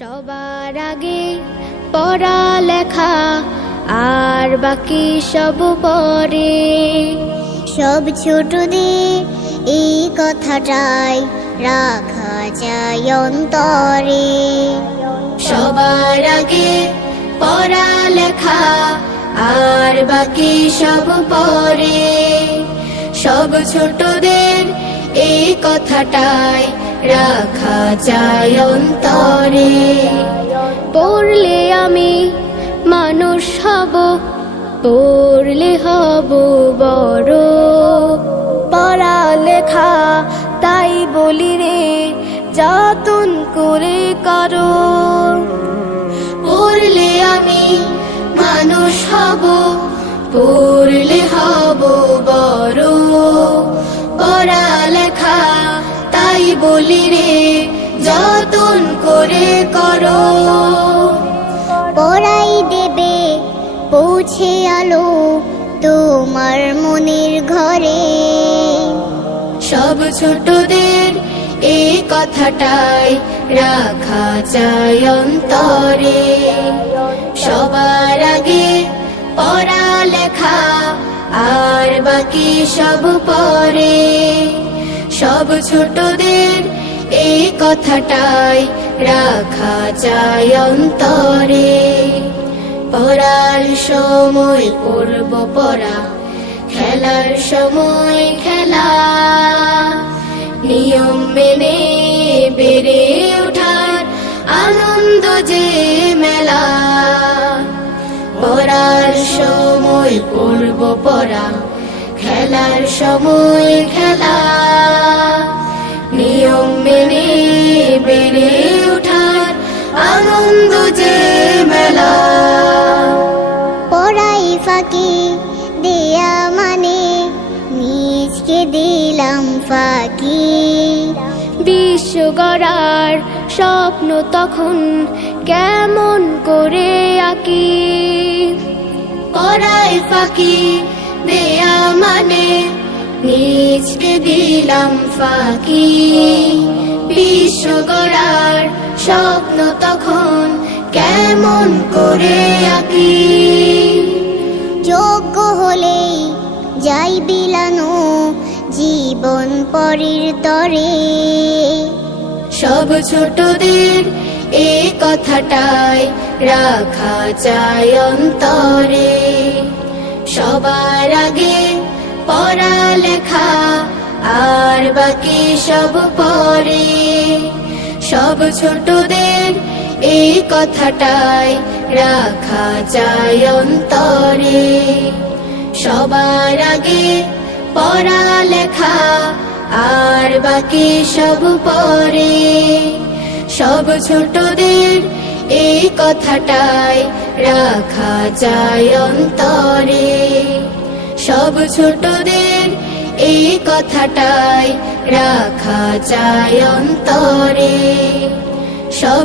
সবার আগে পড়ালেখা আর বাকি সব পরে। সব ছোটদের এই কথাটাই রাখা যায় অন্তরে। সবার আগে পড়ালেখা আর বাকি সব পরে। সব ছোটদের এই কথাটাই রাখা যায় অন্তরে। পড়লে আমি মানুষ হব, পড়লে হব বড়। পড়ালেখা তাই বলি রে, যতন করে করো। পড়লে আমি মানুষ হব, পড়লে হব বড়। পড়ালেখা তাই বলি রে, যতন করে করো। পড়াই দেবে পৌঁছে আলো তোমার মনের ঘরে। সব ছোটদের এই কথাটাই রাখা যায় অন্তরে। সবার আগে পড়ালেখা আর বাকি সব পরে। সব ছোটদের এই কথাটাই রাখা যায় অন্তরে। পড়ার সময় পড়ব পড়া, খেলার সময় খেলা। নিয়ম মেনে বেড়ে ওঠার আনন্দ যে মেলা। পড়ার সময় পড়ব পড়া, খেলার সময় খেলা। নিয়ম মেনে বেড়ে ওঠার আনন্দ যে মেলা। পড়াই ফাঁকি দেয়া মানে নিজকে দিলাম ফাঁকি। বিশ্ব গড়ার স্বপ্ন তখন কেমন করে আঁকি। পড়াই ফাঁকি দেয়া মানে নিজকে দিলাম ফাঁকি। বিশ্ব গড়ার স্বপ্ন তখন কেমন করে আঁকি। যোগ্য হলেই যাই বিলানো জীবন পরের তরে। সব ছোটদের এই কথাটাই রাখা যায় অন্তরে। সবার আগে পড়ালেখা আর বাকি সব পরে। সব ছোটদের এই কথাটাই রাখা যায় অন্তরে। সবার আগে পড়ালেখা আর বাকি সব পরে। সব ছোটদের এই কথাটাই রাখা যায় অন্তরে। সব ছোটদের এই কথাটাই রাখা যায় অন্তরে। সব